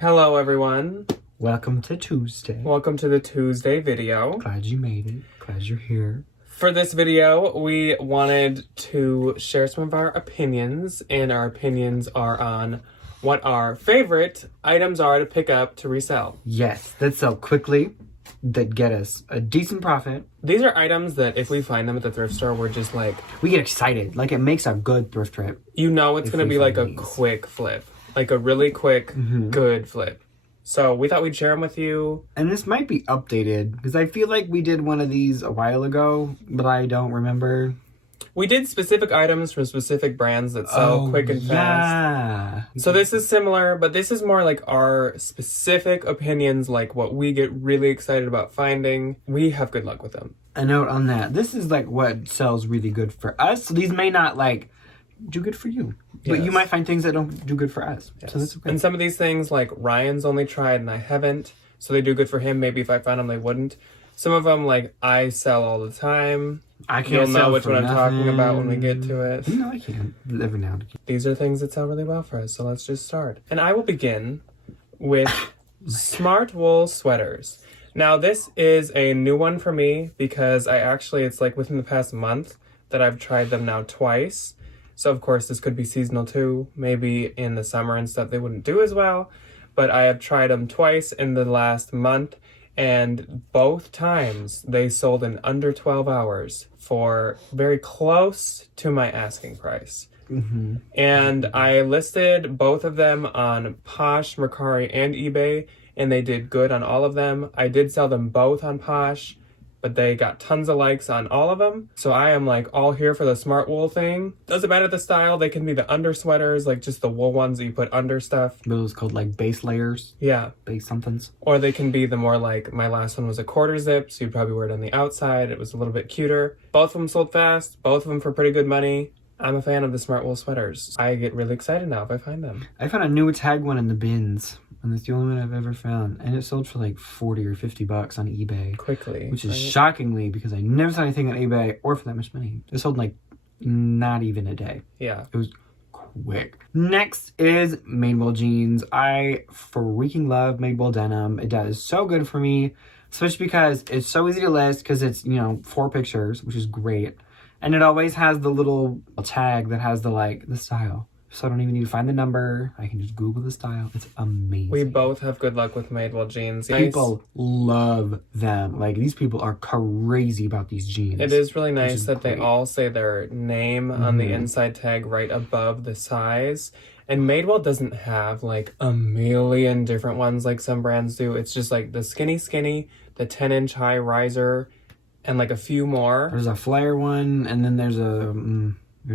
Hello everyone. Welcome to Tuesday. Welcome to the Tuesday video. Glad you made it. Glad you're here. For this video, we wanted to share some of our opinions, and our opinions are on what our favorite items are to pick up to resell. Yes, that sell quickly, that get us a decent profit. These are items that if we find them at the thrift store, we're just like... We get excited. Like, it makes a good thrift trip. You know it's going to be like a quick flip. Like a really quick, good flip. So we thought we'd share them with you. And this might be updated, because I feel like we did one of these a while ago, but I don't remember. We did specific items from specific brands that sell quick and fast. Yeah. So this is similar, but this is more like our specific opinions, like what we get really excited about finding. We have good luck with them. A note on that. This is like what sells really good for us. So these may not like do good for you. But you might find things that don't do good for us. Yes. So that's okay. And some of these things, like Ryan's only tried and I haven't, so they do good for him. Maybe if I found them, they wouldn't. Some of them, like, I sell all the time. I can't. You'll know which one I'm talking about when we get to it. No, I can't. Every now and again. These are things that sell really well for us, so let's just start. And I will begin with Smartwool sweaters. Now, this is a new one for me because it's like within the past month that I've tried them now twice. So, of course, this could be seasonal too. Maybe in the summer and stuff they wouldn't do as well. But I have tried them twice in the last month. And both times they sold in under 12 hours for very close to my asking price. Mm-hmm. And I listed both of them on Posh, Mercari, and eBay. And they did good on all of them. I did sell them both on Posh, but they got tons of likes on all of them. So I am like all here for the Smartwool thing. Doesn't matter the style. They can be the under sweaters, like just the wool ones that you put under stuff. Those called like base layers. Yeah. Base somethings. Or they can be the more like, my last one was a quarter zip, so you'd probably wear it on the outside. It was a little bit cuter. Both of them sold fast. Both of them for pretty good money. I'm a fan of the Smartwool sweaters. I get really excited now if I find them. I found a new tag one in the bins. And it's the only one I've ever found. And it sold for like $40 or $50 on eBay. Quickly. Which is shockingly, because I never saw anything on eBay or for that much money. It sold like not even a day. Yeah. It was quick. Next is Madewell jeans. I freaking love Madewell denim. It does so good for me. Especially because it's so easy to list because it's, 4 pictures, which is great. And it always has the little tag that has the style. So I don't even need to find the number. I can just Google the style. It's amazing. We both have good luck with Madewell jeans. People love them. Like, these people are crazy about these jeans. It is really nice that they all say their name on the inside tag right above the size. And Madewell doesn't have, like, a million different ones like some brands do. It's just, like, the skinny, the 10-inch high riser, and, like, a few more. There's a flare one, and then there's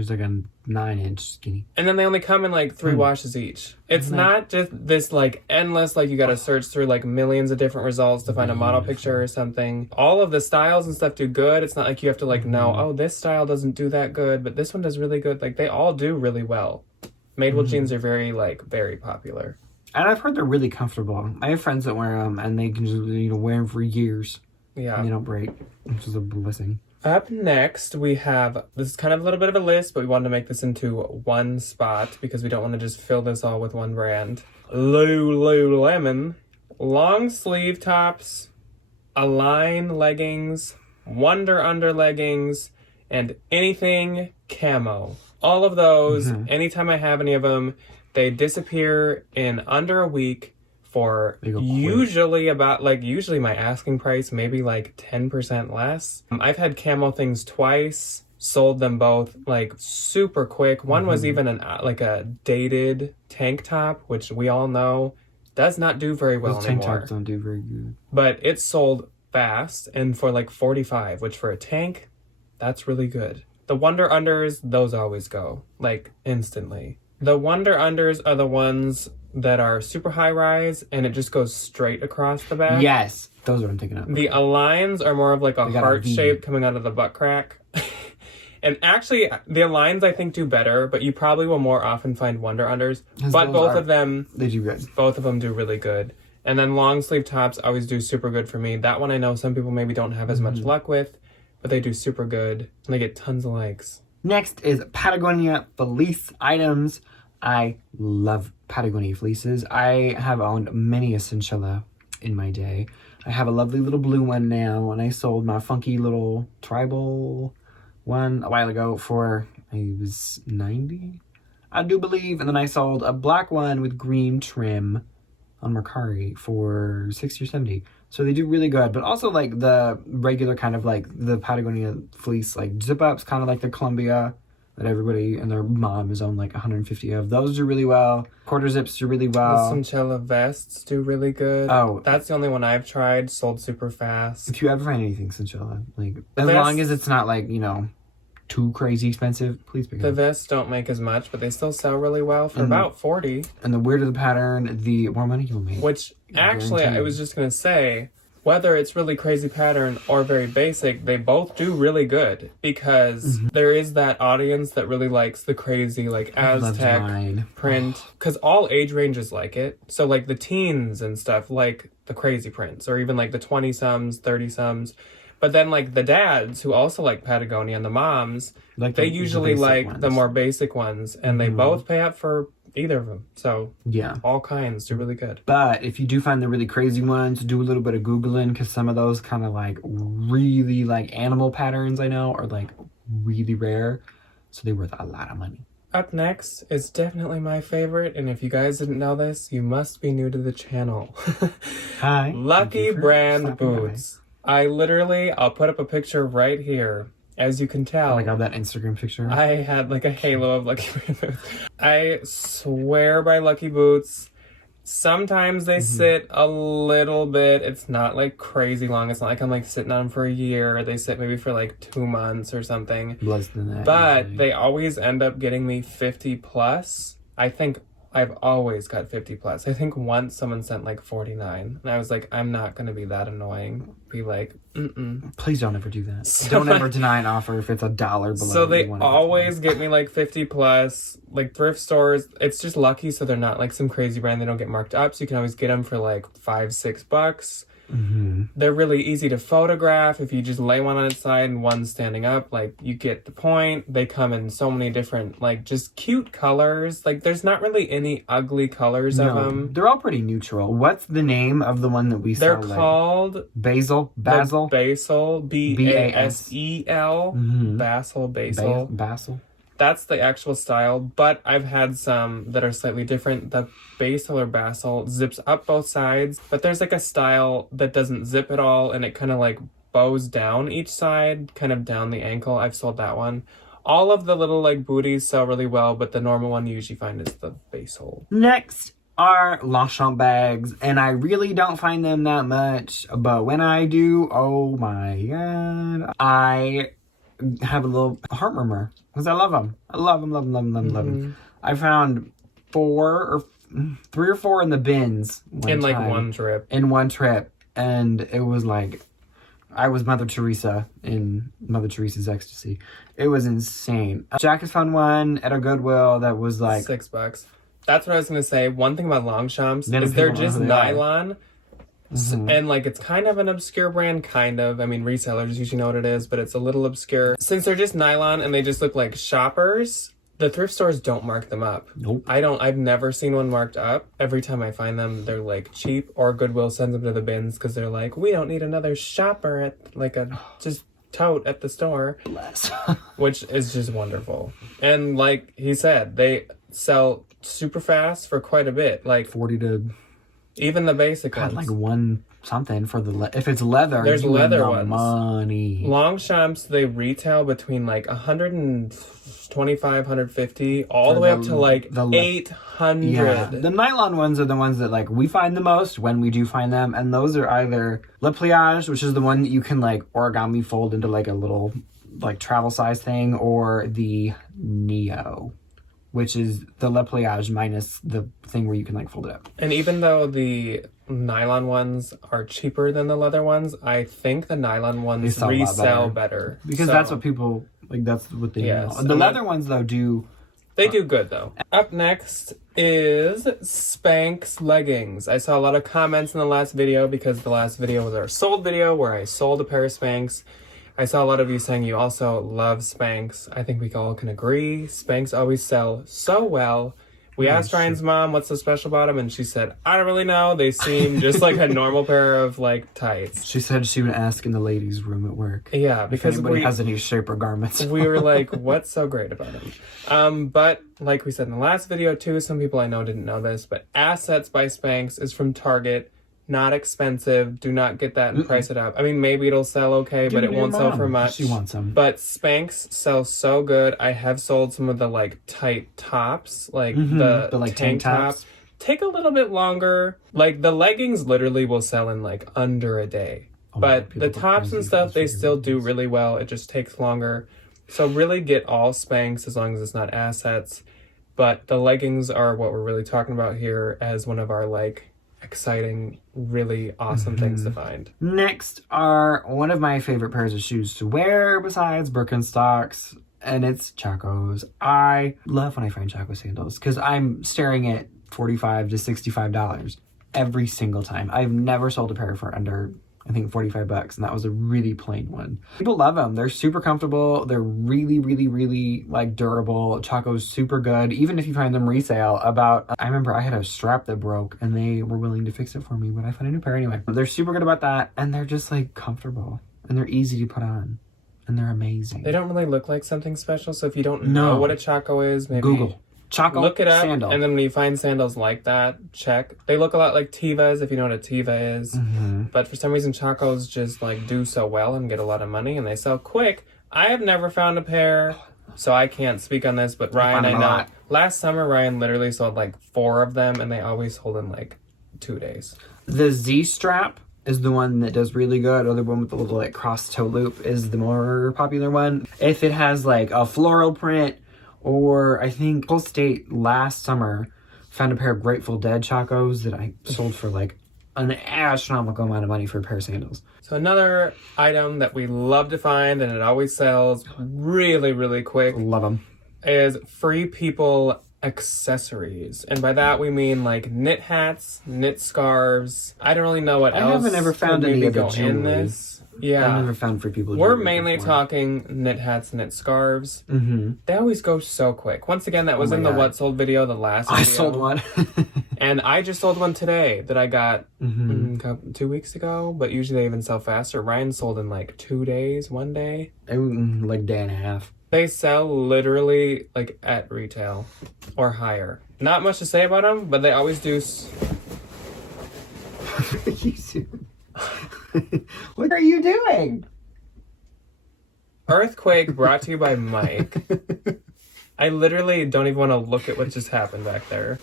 like a 9-inch skinny. And then they only come in like 3 washes each. It's not just this like endless, like you gotta search through like millions of different results to find a model picture or something. All of the styles and stuff do good. It's not like you have to like know, oh, this style doesn't do that good, but this one does really good. Like they all do really well. Madewell jeans are very popular. And I've heard they're really comfortable. I have friends that wear them and they can just, wear them for years. Yeah. And they don't break, which is a blessing. Up next, we have, this is kind of a little bit of a list, but we wanted to make this into one spot because we don't want to just fill this all with one brand. Lululemon, long sleeve tops, Align leggings, Wonder Under leggings, and anything camo. All of those, anytime I have any of them, they disappear in under a week. For usually my asking price, maybe like 10% less. I've had camo things twice, sold them both like super quick. One was even a dated tank top, which we all know does not do very well anymore. Tank tops don't do very good. But it sold fast and for like $45, which for a tank, that's really good. The Wonder Unders, those always go like instantly. The Wonder Unders are the ones that are super high rise and it just goes straight across the back. Yes, those are what I'm thinking of. The Aligns are more of like a heart shape coming out of the butt crack. And actually, the Aligns I think do better, but you probably will more often find Wonder Unders. But both of them, they do good. Both of them do really good. And then long sleeve tops always do super good for me. That one I know some people maybe don't have as much luck with, but they do super good and they get tons of likes. Next is Patagonia fleece items. I love Patagonia fleeces. I have owned many a chinchilla in my day. I have a lovely little blue one now, and I sold my funky little tribal one a while ago for, it was 90, I do believe. And then I sold a black one with green trim on Mercari for 60 or 70. So they do really good. But also like the regular kind of like the Patagonia fleece, like zip ups, kind of like the Columbia that everybody and their mom has owned like 150 of. Those do really well. Quarter zips do really The well. chinchilla vests do really good. Oh. That's the only one I've tried. Sold super fast. If you ever find anything chinchilla, like as Vests- long as it's not like, you know, too crazy expensive, please pick it The up. vests don't make as much, but they still sell really well for about 40. And the weirder the pattern, the more money you'll make. Which, actually, I was just going to say, whether it's really crazy pattern or very basic, they both do really good. Because there is that audience that really likes the crazy, like, Aztec mine. print. Because all age ranges like it. So, like, the teens and stuff like the crazy prints. Or even, like, the 20-somes, 30-somes. But then, like, the dads who also like Patagonia and the moms, Like they the usually basic like the ones. more basic ones. And they both pay up for either of them. So, Yeah. all kinds do really good. But if you do find the really crazy ones, do a little bit of Googling, because some of those kind of like really like animal patterns I know are like really rare. So they're worth a lot of money. Up next is definitely my favorite. And if you guys didn't know this, you must be new to the channel. Hi. Lucky Thank you for brand stopping by. boots. I'll put up a picture right here. As you can tell, I got that Instagram picture. I had like a halo of Lucky Brand boots. I swear by Lucky Boots. Sometimes they sit a little bit. It's not like crazy long. It's not like I'm like sitting on them for a year. They sit maybe for like 2 months or something. Less than that. But usually. they always end up getting me 50 plus. I think I've always got 50 plus. I think once someone sent like 49. And I was like, I'm not going to be that annoying. Be like, Please don't ever do that. So Don't ever deny an offer if it's $1 below. So they $1. always get me like 50 plus. Like thrift stores, it's just lucky. So they're not like some crazy brand. They don't get marked up. So you can always get them for like $5-6. They're really easy to photograph. If you just lay one on its side and one standing up, like you get the point. They come in so many different, like just cute colors. Like there's not really any ugly colors of them. They're all pretty neutral. What's the name of the one that we They're sell? called Basil? Basil, B-A-S-E-L? Basil. Basil? That's the actual style, but I've had some that are slightly different. The basil or basil zips up both sides, but there's like a style that doesn't zip at all, and it kind of like bows down each side, kind of down the ankle. I've sold that one. All of the little like booties sell really well, but the normal one you usually find is the basil. Next are Longchamp bags, and I really don't find them that much, but when I do, oh my god, I have a little heart murmur because I love them. I love them. I found 3 or 4 in the bins In like time. one trip. In one trip, and it was like I was Mother Teresa in Mother Teresa's ecstasy. It was insane. Jack has found one at a Goodwill that was like $6. That's what I was gonna say. One thing about Longchamps None of is they're people know just who they are. nylon. And like it's kind of an obscure brand, kind of. I mean, resellers usually know what it is, but it's a little obscure. Since they're just nylon and they just look like shoppers, the thrift stores don't mark them up. Nope. I've never seen one marked up. Every time I find them, they're like cheap, or Goodwill sends them to the bins because they're like, we don't need another shopper at like a just tote at the store, less. which is just wonderful. And like he said, they sell super fast for quite a bit. Like 40 to even the basic God, ones. like one something for the if it's leather. There's you win leather the ones. Money. Longchamps, they retail between like 125, 150, all the way up to like 800. Yeah, the nylon ones are the ones that like we find the most when we do find them, and those are either Le Pliage, which is the one that you can like origami fold into like a little like travel size thing, or the Neo, which is the Le Pliage minus the thing where you can like fold it up. And even though the nylon ones are cheaper than the leather ones, I think the nylon ones sell a lot resell better. Because So, that's what people like. That's what they Yes, know. The and leather ones though do. they do good though. Up next is Spanx leggings. I saw a lot of comments in the last video because the last video was our sold video where I sold a pair of Spanx. I saw a lot of you saying you also love Spanx. I think we all can agree. Spanx always sell so well. We asked Ryan's mom what's so special about them, and she said, I don't really know. They seem just like a normal pair of like tights. She said she would ask in the ladies' room at work. Yeah, because anybody has any shaper garments. We were like, what's so great about them? But like we said in the last video too, some people I know didn't know this, but Assets by Spanx is from Target. Not expensive. Do not get that and price it up. I mean, maybe it'll sell okay, but it won't sell for much. She wants them. But Spanx sells so good. I have sold some of the like tight tops, like the like tank tops. Take a little bit longer. Like the leggings literally will sell in like under a day. But the tops and stuff, they still do really well. It just takes longer. So really get all Spanx as long as it's not Assets. But the leggings are what we're really talking about here as one of our like exciting, really awesome things to find. Next are one of my favorite pairs of shoes to wear besides Birkenstocks, and it's Chaco's. I love when I find Chaco sandals because I'm staring at $45 to $65 every single time. I've never sold a pair for under, I think, $45, and that was a really plain one. People love them. They're super comfortable. They're really, really, really like durable. Chaco's super good. Even if you find them resale, I remember I had a strap that broke and they were willing to fix it for me, but I found a new pair anyway. They're super good about that, and they're just like comfortable, and they're easy to put on, and they're amazing. They don't really look like something special, so if you don't know what a Chaco is, maybe Google Chaco, look it up, sandal. And then when you find sandals like that, check. They look a lot like Tevas, if you know what a Teva is. But for some reason, Chacos just like do so well and get a lot of money, and they sell quick. I have never found a pair, so I can't speak on this, but Ryan, I know. Last summer, Ryan literally sold like 4 of them, and they always sold in like 2 days. The Z strap is the one that does really good, or the one with the little like cross toe loop is the more popular one. If it has like a floral print, or I think Cold State last summer found a pair of Grateful Dead Chacos that I sold for like an astronomical amount of money for a pair of sandals. So another item that we love to find, and it always sells really, really quick. Love them. Is Free People accessories. And by that we mean like knit hats, knit scarves. I don't really know what else. I haven't ever found any of the jewelry in this. Yeah. I've never found Free People We're mainly talking knit hats, knit scarves. They always go so quick. Once again, that was in the What Sold video, the last video. I sold one. And I just sold one today that I got 2 weeks ago, but usually they even sell faster. Ryan sold in like 2 days, 1 day. Like day and a half. They sell literally like at retail or higher. Not much to say about them, but they always do. What are you doing? Earthquake brought to you by Mike. I literally don't even want to look at what just happened back there.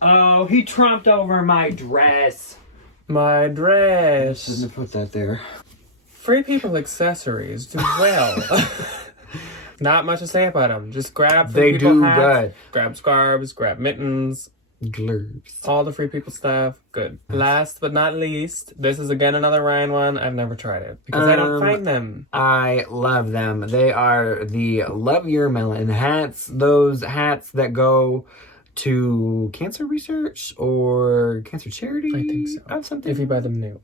Oh, he tromped over my dress. My dress. Shouldn't have put that there. Free People accessories do well. Not much to say about them. Just grab Free People hats, good. Grab scarves, grab mittens. Gloves. All the Free People stuff. Good. Last but not least, this is again another Ryan one. I've never tried it because I don't find them. I love them. They are the Love Your Melon hats. Those hats that go to cancer research or cancer charity. I think so. Or something. If you buy them new.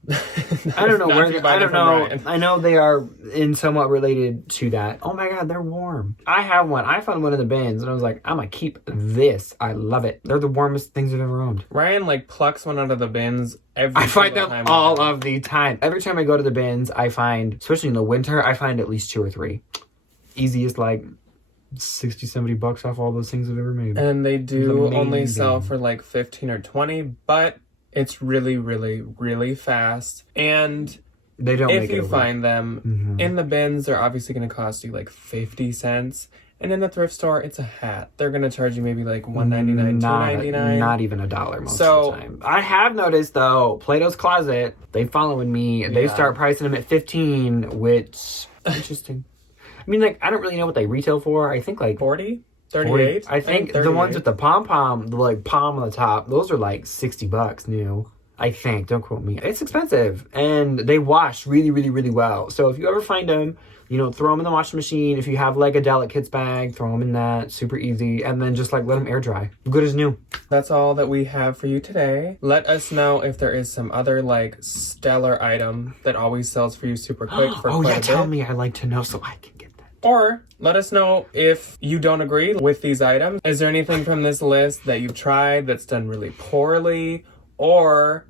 I don't know where. I don't know. Ryan. I know they are in somewhat related to that. Oh my god, they're warm. I have one. I found one in the bins and I was like, I'm gonna keep this. I love it. They're the warmest things I've ever owned. Ryan like plucks one out of the bins every I find them all of the time. Every time I go to the bins, I find, especially in the winter, I find at least 2 or 3. Easiest like $60-$70 off all those things I've ever made. And they do only sell for like 15 or 20, but it's really, really, really fast. And they don't if you find them in the bins, they're obviously going to cost you like 50 cents. And in the thrift store, it's a hat. They're going to charge you maybe like $1.99, $2.99. Not even $1 most of the time. I have noticed though, Plato's Closet, they following me. Yeah. They start pricing them at 15, which interesting. I mean, like, I don't really know what they retail for. I think, like... 40? 38? I think the ones with the pom-pom, the, like, palm on the top, those are, like, $60 new. I think. Don't quote me. It's expensive. And they wash really, really, really well. So if you ever find them, you know, throw them in the washing machine. If you have, like, a Delicates bag, throw them in that. Super easy. And then just, like, let them air dry. Good as new. That's all that we have for you today. Let us know if there is some other, like, stellar item that always sells for you super quick for quite a bit. Tell me. I'd like to know so I can get that. Or let us know if you don't agree with these items. Is there anything from this list that you've tried that's done really poorly? Or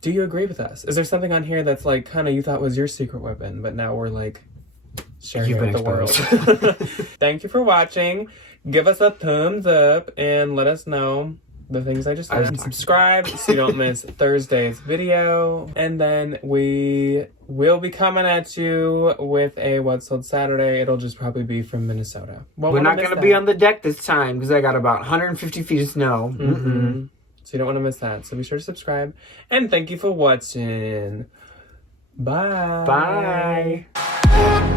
do you agree with us? Is there something on here that's like kind of you thought was your secret weapon, but now we're like sharing it with the world? Thank you for watching. Give us a thumbs up and let us know the things I just said. And subscribe so you don't miss Thursday's video. And then we will be coming at you with a What's Sold Saturday. It'll just probably be from Minnesota. We're not going to be on the deck this time because I got about 150 feet of snow. So you don't want to miss that. So be sure to subscribe. And thank you for watching. Bye. Bye.